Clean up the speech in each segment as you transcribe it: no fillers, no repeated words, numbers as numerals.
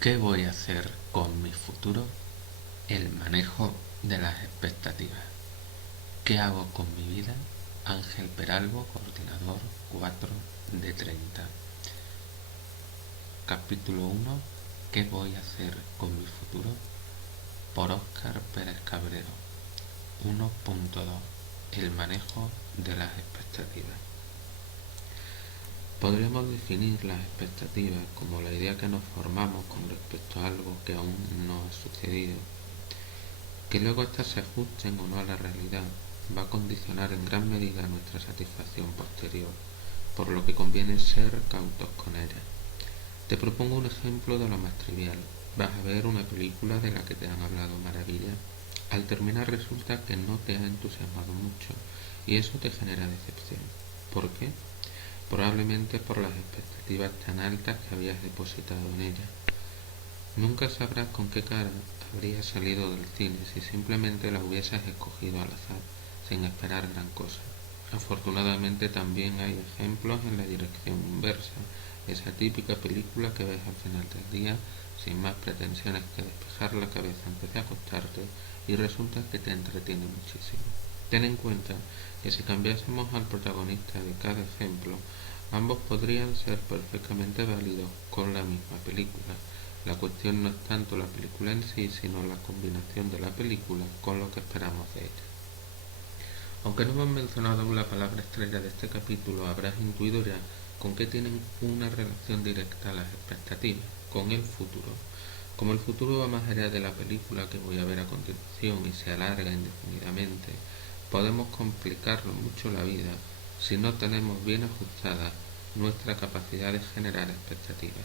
¿Qué voy a hacer con mi futuro? El manejo de las expectativas. ¿Qué hago con mi vida? Ángel Peralbo, coordinador 4 de 30. Capítulo 1. ¿Qué voy a hacer con mi futuro? Por Óscar Pérez Cabrero. 1.2. El manejo de las expectativas. Podríamos definir las expectativas como la idea que nos formamos con respecto a algo que aún no ha sucedido. Que luego éstas se ajusten o no a la realidad va a condicionar en gran medida nuestra satisfacción posterior, por lo que conviene ser cautos con ellas. Te propongo un ejemplo de lo más trivial. Vas a ver una película de la que te han hablado maravilla. Al terminar resulta que no te ha entusiasmado mucho y eso te genera decepción. ¿Por qué? Probablemente por las expectativas tan altas que habías depositado en ella. Nunca sabrás con qué cara habrías salido del cine si simplemente la hubieses escogido al azar, sin esperar gran cosa. Afortunadamente también hay ejemplos en la dirección inversa, esa típica película que ves al final del día sin más pretensiones que despejar la cabeza antes de acostarte y resulta que te entretiene muchísimo. Ten en cuenta que si cambiásemos al protagonista de cada ejemplo, ambos podrían ser perfectamente válidos con la misma película. La cuestión no es tanto la película en sí, sino la combinación de la película con lo que esperamos de ella. Aunque no hemos mencionado aún la palabra estrella de este capítulo, habrás intuido ya con qué tienen una relación directa las expectativas, con el futuro. Como el futuro va más allá de la película que voy a ver a continuación y se alarga indefinidamente, podemos complicarnos mucho la vida si no tenemos bien ajustada nuestra capacidad de generar expectativas.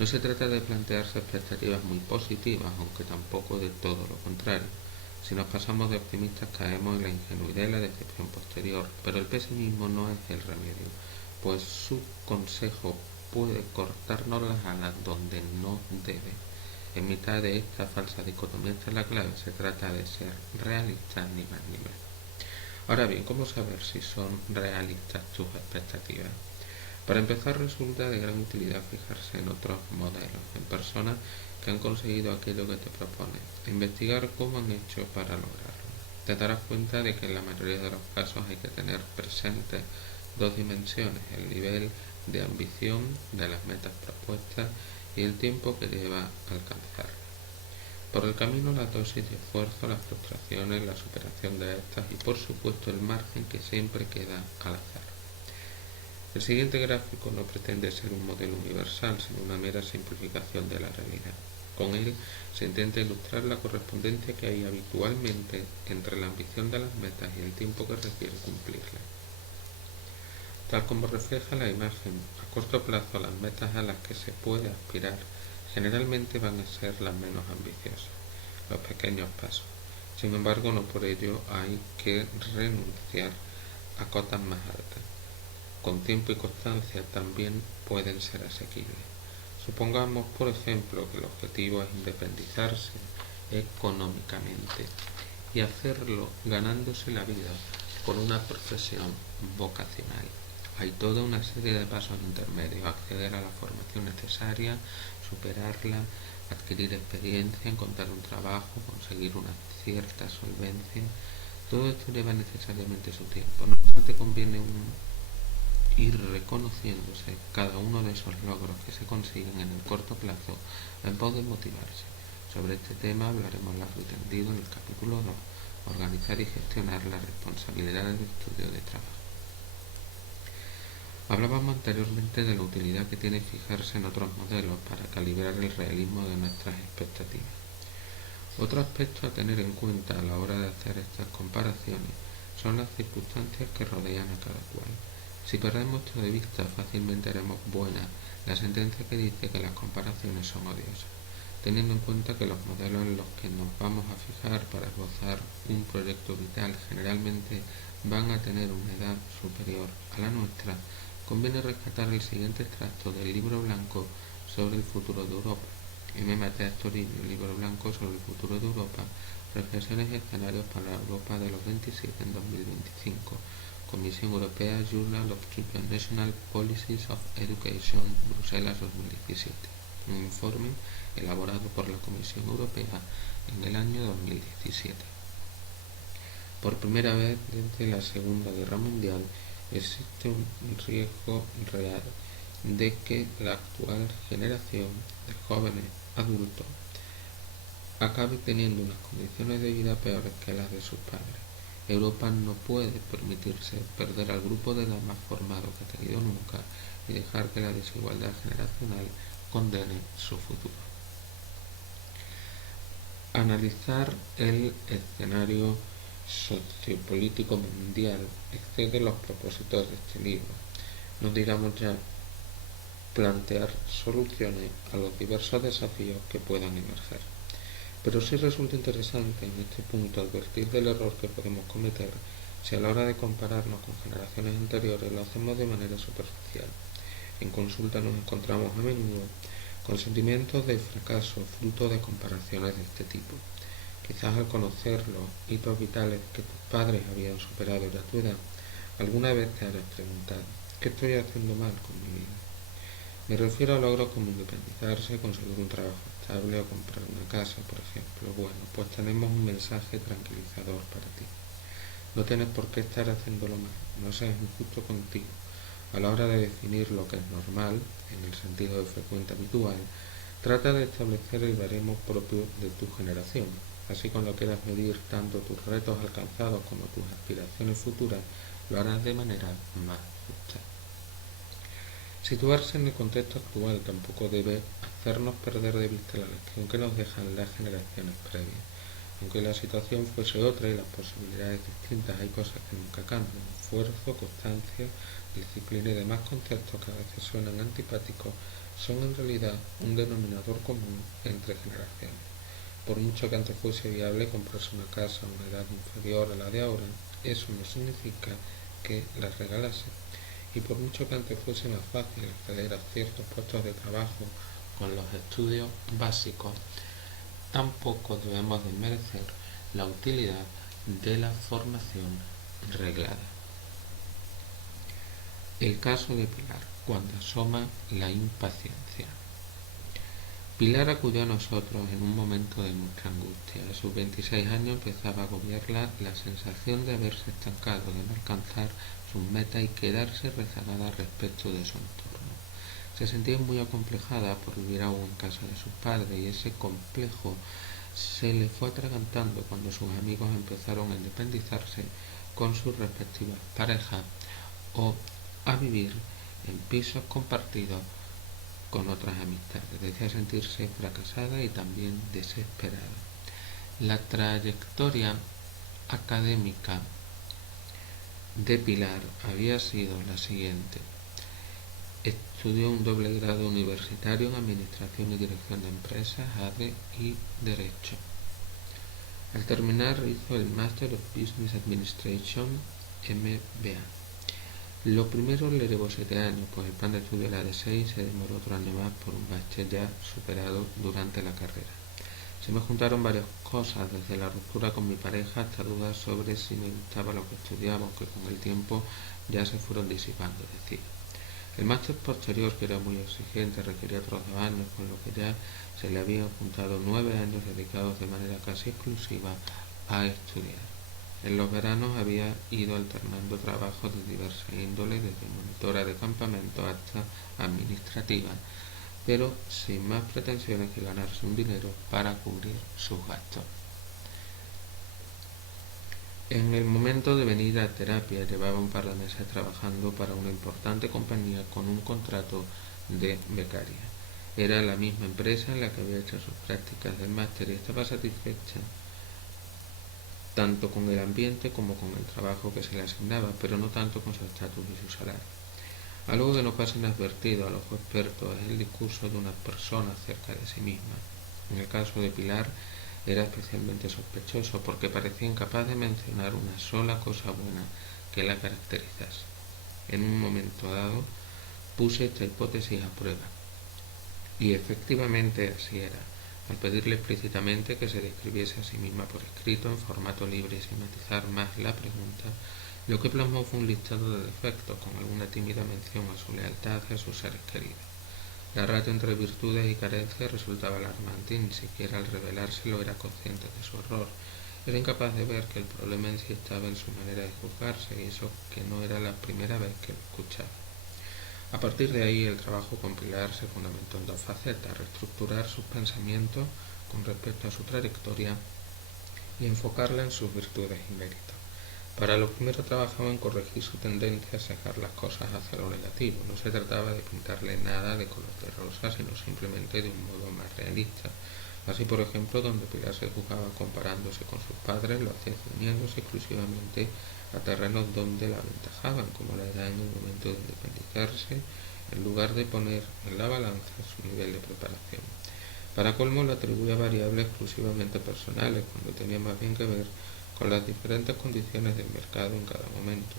No se trata de plantearse expectativas muy positivas, aunque tampoco de todo lo contrario. Si nos pasamos de optimistas caemos en la ingenuidad y la decepción posterior, pero el pesimismo no es el remedio, pues su consejo puede cortarnos las alas donde no debe. En mitad de esta falsa dicotomía está la clave, se trata de ser realistas ni más ni menos. Ahora bien, ¿cómo saber si son realistas tus expectativas? Para empezar, resulta de gran utilidad fijarse en otros modelos, en personas que han conseguido aquello que te propones, e investigar cómo han hecho para lograrlo. Te darás cuenta de que en la mayoría de los casos hay que tener presentes dos dimensiones, el nivel de ambición de las metas propuestas y el tiempo que lleva alcanzarlas. Por el camino la dosis de esfuerzo, las frustraciones, la superación de estas y por supuesto el margen que siempre queda al azar. El siguiente gráfico no pretende ser un modelo universal, sino una mera simplificación de la realidad. Con él se intenta ilustrar la correspondencia que hay habitualmente entre la ambición de las metas y el tiempo que requiere cumplirlas. Tal como refleja la imagen, a corto plazo las metas a las que se puede aspirar generalmente van a ser las menos ambiciosas, los pequeños pasos. Sin embargo, no por ello hay que renunciar a cotas más altas. Con tiempo y constancia también pueden ser asequibles. Supongamos, por ejemplo, que el objetivo es independizarse económicamente y hacerlo ganándose la vida con una profesión vocacional. Hay toda una serie de pasos intermedios: acceder a la formación necesaria, superarla, adquirir experiencia, encontrar un trabajo, conseguir una cierta solvencia. Todo esto lleva necesariamente su tiempo. No obstante, conviene ir reconociéndose cada uno de esos logros que se consiguen en el corto plazo en pos de motivarse. Sobre este tema hablaremos largo y tendido en el capítulo 2, organizar y gestionar las responsabilidades de estudio de trabajo. Hablábamos anteriormente de la utilidad que tiene fijarse en otros modelos para calibrar el realismo de nuestras expectativas. Otro aspecto a tener en cuenta a la hora de hacer estas comparaciones son las circunstancias que rodean a cada cual. Si perdemos esto de vista, fácilmente haremos buena la sentencia que dice que las comparaciones son odiosas, teniendo en cuenta que los modelos en los que nos vamos a fijar para esbozar un proyecto vital generalmente van a tener una edad superior a la nuestra. Conviene rescatar el siguiente extracto del Libro Blanco sobre el futuro de Europa. M. Matthias Toribio, Libro Blanco sobre el futuro de Europa, reflexiones y escenarios para la Europa de los 27 en 2025. Comisión Europea, Journal of National Policies of Education, Bruselas 2017. un informe elaborado por la Comisión Europea en el año 2017. Por primera vez desde la Segunda Guerra Mundial existe un riesgo real de que la actual generación de jóvenes adultos acabe teniendo unas condiciones de vida peores que las de sus padres. Europa no puede permitirse perder al grupo de edad más formado que ha tenido nunca y dejar que la desigualdad generacional condene su futuro. Analizar el escenario sociopolítico mundial excede los propósitos de este libro. No digamos ya plantear soluciones a los diversos desafíos que puedan emerger. Pero sí resulta interesante en este punto advertir del error que podemos cometer si a la hora de compararnos con generaciones anteriores lo hacemos de manera superficial. En consulta nos encontramos a menudo con sentimientos de fracaso fruto de comparaciones de este tipo. Quizás al conocer los hitos vitales que tus padres habían superado ya a tu edad, alguna vez te habrás preguntado, ¿qué estoy haciendo mal con mi vida? Me refiero a logros como independizarse, conseguir un trabajo estable o comprar una casa, por ejemplo. Bueno, pues tenemos un mensaje tranquilizador para ti. No tienes por qué estar haciéndolo mal, no seas injusto contigo. A la hora de definir lo que es normal, en el sentido de frecuente habitual, trata de establecer el baremo propio de tu generación. Así, cuando quieras medir tanto tus retos alcanzados como tus aspiraciones futuras, lo harás de manera más justa. Situarse en el contexto actual tampoco debe hacernos perder de vista la lección que nos dejan las generaciones previas. Aunque la situación fuese otra y las posibilidades distintas, hay cosas que nunca cambian. Esfuerzo, constancia, disciplina y demás conceptos que a veces suenan antipáticos son en realidad un denominador común entre generaciones. Por mucho que antes fuese viable comprarse una casa a una edad inferior a la de ahora, eso no significa que la regalase. Y por mucho que antes fuese más fácil acceder a ciertos puestos de trabajo con los estudios básicos, tampoco debemos desmerecer la utilidad de la formación reglada. El caso de Pilar, cuando asoma la impaciencia. Pilar acudió a nosotros en un momento de mucha angustia. A sus 26 años empezaba a agobiarla la sensación de haberse estancado, de no alcanzar sus metas y quedarse rezagada respecto de su entorno. Se sentía muy acomplejada por vivir aún en casa de sus padres y ese complejo se le fue atragantando cuando sus amigos empezaron a independizarse con sus respectivas parejas o a vivir en pisos compartidos con otras amistades. Decía sentirse fracasada y también desesperada. La trayectoria académica de Pilar había sido la siguiente. Estudió un doble grado universitario en Administración y Dirección de Empresas, ADE y Derecho. Al terminar hizo el Master of Business Administration, MBA. Lo primero le llevó 7 años, pues el plan de estudio era de 6 y se demoró otro año más por un bache ya superado durante la carrera. Se me juntaron varias cosas, desde la ruptura con mi pareja hasta dudas sobre si me gustaba lo que estudiaba, que con el tiempo ya se fueron disipando, decía. El máster posterior, que era muy exigente, requería otros 2 años, con lo que ya se le habían juntado 9 años dedicados de manera casi exclusiva a estudiar. En los veranos había ido alternando trabajos de diversa índole, desde monitora de campamento hasta administrativa, pero sin más pretensiones que ganarse un dinero para cubrir sus gastos. En el momento de venir a terapia llevaba un par de meses trabajando para una importante compañía con un contrato de becaria. Era la misma empresa en la que había hecho sus prácticas del máster y estaba satisfecha tanto con el ambiente como con el trabajo que se le asignaba, pero no tanto con su estatus y su salario. Algo que no pasa inadvertido al ojo experto es el discurso de una persona acerca de sí misma. En el caso de Pilar era especialmente sospechoso porque parecía incapaz de mencionar una sola cosa buena que la caracterizase. En un momento dado puse esta hipótesis a prueba y efectivamente así era. Al pedirle explícitamente que se describiese a sí misma por escrito en formato libre y sin matizar más la pregunta, lo que plasmó fue un listado de defectos con alguna tímida mención a su lealtad y a sus seres queridos. La rata entre virtudes y carencias resultaba alarmante y ni siquiera al revelárselo era consciente de su error. Era incapaz de ver que el problema en sí estaba en su manera de juzgarse, y eso que no era la primera vez que lo escuchaba. A partir de ahí, el trabajo con Pilar se fundamentó en dos facetas: reestructurar sus pensamientos con respecto a su trayectoria y enfocarla en sus virtudes y méritos. Para lo primero, trabajaba en corregir su tendencia a sacar las cosas hacia lo negativo. No se trataba de pintarle nada de color de rosa, sino simplemente de un modo más realista. Así, por ejemplo, donde Pilar se juzgaba comparándose con sus padres, lo hacía ciñéndose exclusivamente a terrenos donde la aventajaban, como la edad en el momento de independizarse, en lugar de poner en la balanza su nivel de preparación. Para colmo, le atribuía variables exclusivamente personales, cuando tenía más bien que ver con las diferentes condiciones del mercado en cada momento.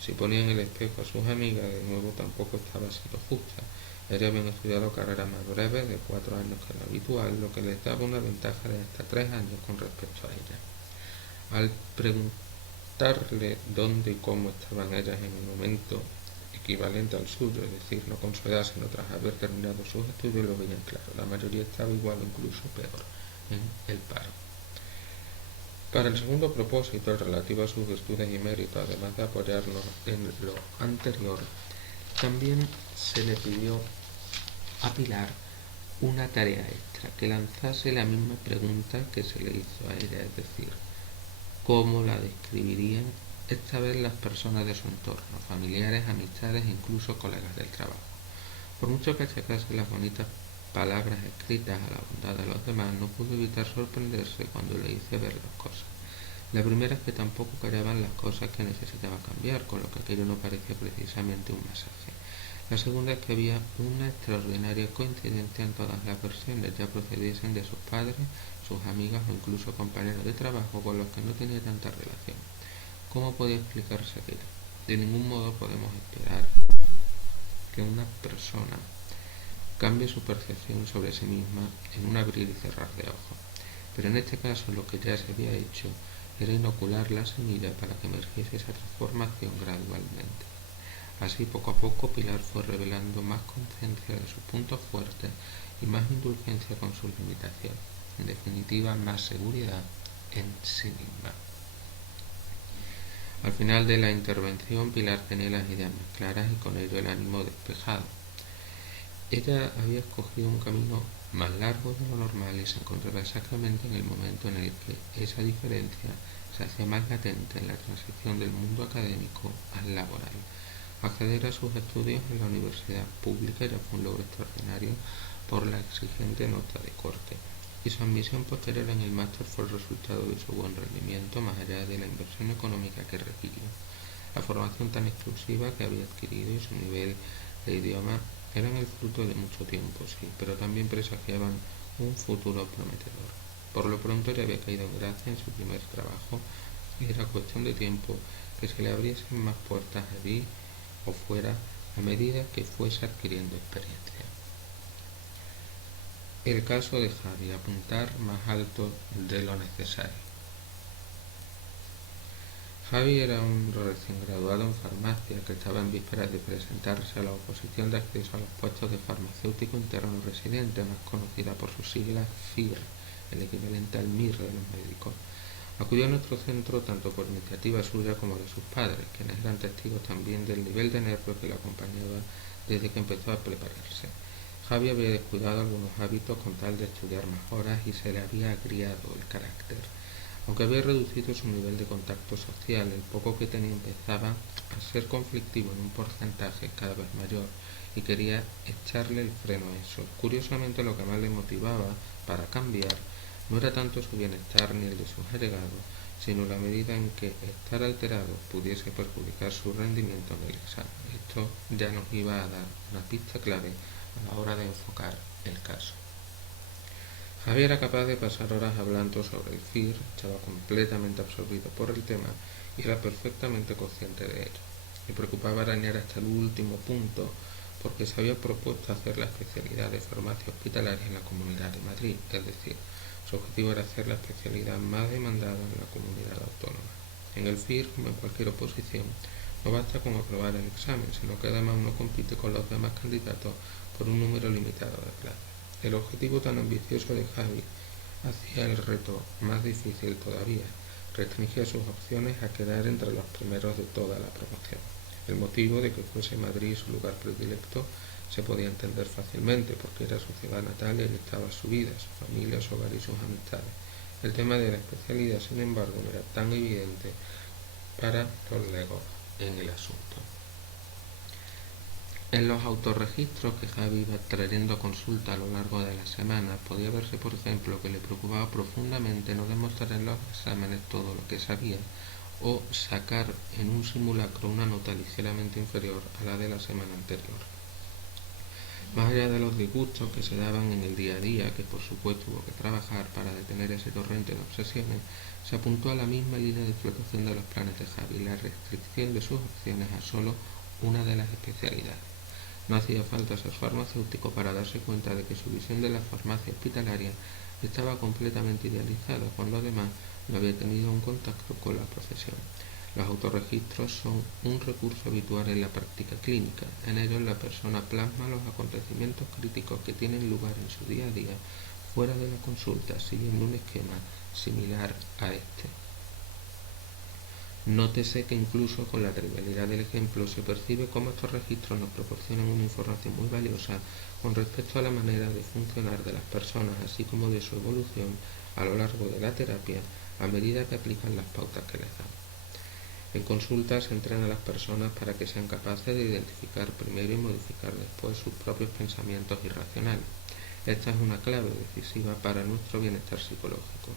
Si ponía en el espejo a sus amigas, de nuevo tampoco estaba siendo justa. Ellas habían estudiado carreras más breves, de 4 años que lo habitual, lo que les daba una ventaja de hasta 3 años con respecto a ella. Al preguntarle dónde y cómo estaban ellas en un momento equivalente al suyo, es decir, no con su edad, sino tras haber terminado sus estudios, lo veían claro. La mayoría estaba igual o incluso peor, en el paro. Para el segundo propósito, el relativo a sus virtudes y méritos, además de apoyarnos en lo anterior, también se le pidió a Pilar una tarea extra: que lanzase la misma pregunta que se le hizo a ella, es decir, cómo la describirían esta vez las personas de su entorno, familiares, amistades e incluso colegas del trabajo. Por mucho que achacase las bonitas palabras escritas a la bondad de los demás, no pudo evitar sorprenderse cuando le hice ver dos cosas. La primera es que tampoco callaban las cosas que necesitaba cambiar, con lo que aquello no parecía precisamente un masaje. La segunda es que había una extraordinaria coincidencia en todas las versiones, ya procediesen de sus padres, sus amigas o incluso compañeros de trabajo con los que no tenía tanta relación. ¿Cómo podía explicarse aquello? De ningún modo podemos esperar que una persona cambie su percepción sobre sí misma en un abrir y cerrar de ojos. Pero en este caso lo que ya se había hecho era inocular la semilla para que emergiese esa transformación gradualmente. Así, poco a poco, Pilar fue revelando más conciencia de sus puntos fuertes y más indulgencia con sus limitaciones. En definitiva, más seguridad en sí misma. Al final de la intervención, Pilar tenía las ideas más claras y con ello el ánimo despejado. Ella había escogido un camino más largo de lo normal y se encontraba exactamente en el momento en el que esa diferencia se hacía más latente en la transición del mundo académico al laboral. Acceder a sus estudios en la universidad pública ya fue un logro extraordinario por la exigente nota de corte, y su admisión posterior en el máster fue el resultado de su buen rendimiento, más allá de la inversión económica que requirió. La formación tan exclusiva que había adquirido y su nivel de idioma eran el fruto de mucho tiempo, sí, pero también presagiaban un futuro prometedor. Por lo pronto le había caído en gracia en su primer trabajo y era cuestión de tiempo que se le abriesen más puertas allí o fuera a medida que fuese adquiriendo experiencia. El caso de Javi: apuntar más alto de lo necesario. Javi era un recién graduado en farmacia que estaba en vísperas de presentarse a la oposición de acceso a los puestos de farmacéutico interno residente, más conocida por sus siglas FIR, el equivalente al MIR de los médicos. Acudió a nuestro centro tanto por iniciativa suya como de sus padres, quienes eran testigos también del nivel de nervios que le acompañaba desde que empezó a prepararse. Javi había descuidado algunos hábitos con tal de estudiar más horas y se le había agriado el carácter. Aunque había reducido su nivel de contacto social, el poco que tenía empezaba a ser conflictivo en un porcentaje cada vez mayor, y quería echarle el freno a eso. Curiosamente, lo que más le motivaba para cambiar no era tanto su bienestar ni el de sus allegados, sino la medida en que estar alterado pudiese perjudicar su rendimiento en el examen. Esto ya nos iba a dar una pista clave a la hora de enfocar el caso. Javier era capaz de pasar horas hablando sobre el FIR, estaba completamente absorbido por el tema y era perfectamente consciente de ello. Le preocupaba arañar hasta el último punto porque se había propuesto hacer la especialidad de farmacia hospitalaria en la Comunidad de Madrid, es decir, su objetivo era hacer la especialidad más demandada en la comunidad autónoma. En el FIR, como en cualquier oposición, no basta con aprobar el examen, sino que además uno compite con los demás candidatos por un número limitado de plazas. El objetivo tan ambicioso de Javi hacía el reto más difícil todavía. Restringía sus opciones a quedar entre los primeros de toda la promoción. El motivo de que fuese Madrid su lugar predilecto se podía entender fácilmente, porque era su ciudad natal y allí estaba su vida, su familia, su hogar y sus amistades. El tema de la especialidad, sin embargo, no era tan evidente para los legos en el asunto. En los autorregistros que Javi iba trayendo a consulta a lo largo de la semana, podía verse, por ejemplo, que le preocupaba profundamente no demostrar en los exámenes todo lo que sabía o sacar en un simulacro una nota ligeramente inferior a la de la semana anterior. Más allá de los disgustos que se daban en el día a día, que por supuesto hubo que trabajar para detener ese torrente de obsesiones, se apuntó a la misma línea de flotación de los planes de Javi, la restricción de sus opciones a solo una de las especialidades. No hacía falta ser farmacéutico para darse cuenta de que su visión de la farmacia hospitalaria estaba completamente idealizada, cuando además no había tenido un contacto con la profesión. Los autorregistros son un recurso habitual en la práctica clínica. En ellos la persona plasma los acontecimientos críticos que tienen lugar en su día a día fuera de la consulta, siguiendo un esquema similar a este. Nótese que incluso con la trivialidad del ejemplo se percibe cómo estos registros nos proporcionan una información muy valiosa con respecto a la manera de funcionar de las personas, así como de su evolución a lo largo de la terapia a medida que aplican las pautas que les dan. En consulta se entrena a las personas para que sean capaces de identificar primero y modificar después sus propios pensamientos irracionales. Esta es una clave decisiva para nuestro bienestar psicológico.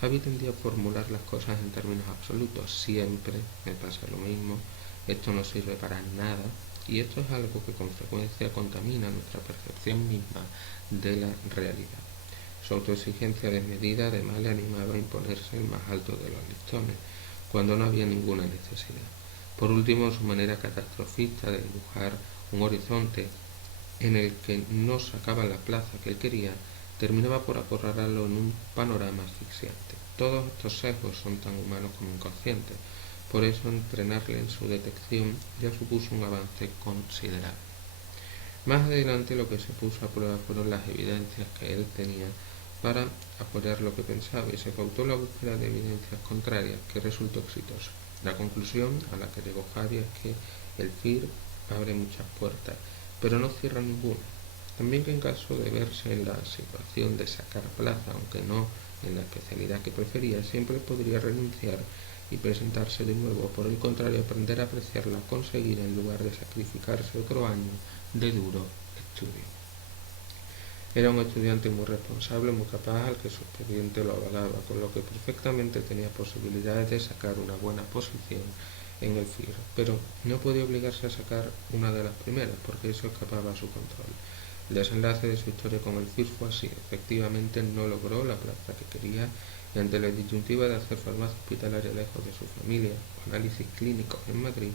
Javi tendía a formular las cosas en términos absolutos. Siempre me pasa lo mismo, esto no sirve para nada, y esto es algo que con frecuencia contamina nuestra percepción misma de la realidad. Su autoexigencia desmedida además le animaba a imponerse el más alto de los listones, cuando no había ninguna necesidad. Por último, su manera catastrofista de dibujar un horizonte en el que no sacaba la plaza que él quería, terminaba por acorralarlo en un panorama asfixiante. Todos estos sesgos son tan humanos como inconscientes, por eso entrenarle en su detección ya supuso un avance considerable. Más adelante lo que se puso a prueba fueron las evidencias que él tenía para apoyar lo que pensaba, y se pautó la búsqueda de evidencias contrarias, que resultó exitosa. La conclusión a la que llegó Javi es que el FIR abre muchas puertas, pero no cierra ninguna. También que en caso de verse en la situación de sacar plaza, aunque no en la especialidad que prefería, siempre podría renunciar y presentarse de nuevo. Por el contrario, aprender a apreciar la conseguida en lugar de sacrificarse otro año de duro estudio. Era un estudiante muy responsable, muy capaz, al que su expediente lo avalaba, con lo que perfectamente tenía posibilidades de sacar una buena posición en el FIR, pero no podía obligarse a sacar una de las primeras, porque eso escapaba a su control. El desenlace de su historia con el FIR fue así. Efectivamente no logró la plaza que quería, y ante la disyuntiva de hacer farmacia hospitalaria lejos de su familia o análisis clínicos en Madrid,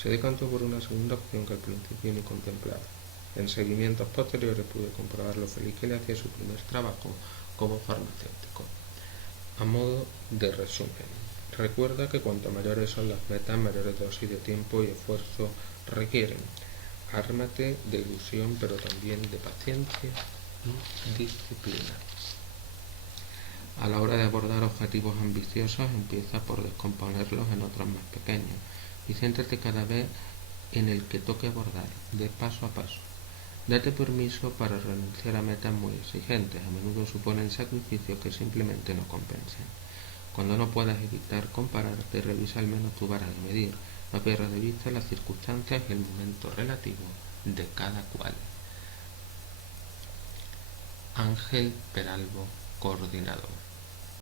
se decantó por una segunda opción que al principio ni contemplaba. En seguimientos posteriores pude comprobar lo feliz que le hacía su primer trabajo como farmacéutico. A modo de resumen, recuerda que cuanto mayores son las metas, mayores dosis de tiempo y esfuerzo requieren. Ármate de ilusión, pero también de paciencia y disciplina. A la hora de abordar objetivos ambiciosos, empieza por descomponerlos en otros más pequeños y céntrate cada vez en el que toque abordar, de paso a paso. Date permiso para renunciar a metas muy exigentes. A menudo suponen sacrificios que simplemente no compensan. Cuando no puedas evitar compararte, revisa al menos tu vara de medir. No pierdas de vista las circunstancias y el momento relativo de cada cual. Ángel Peralbo, coordinador.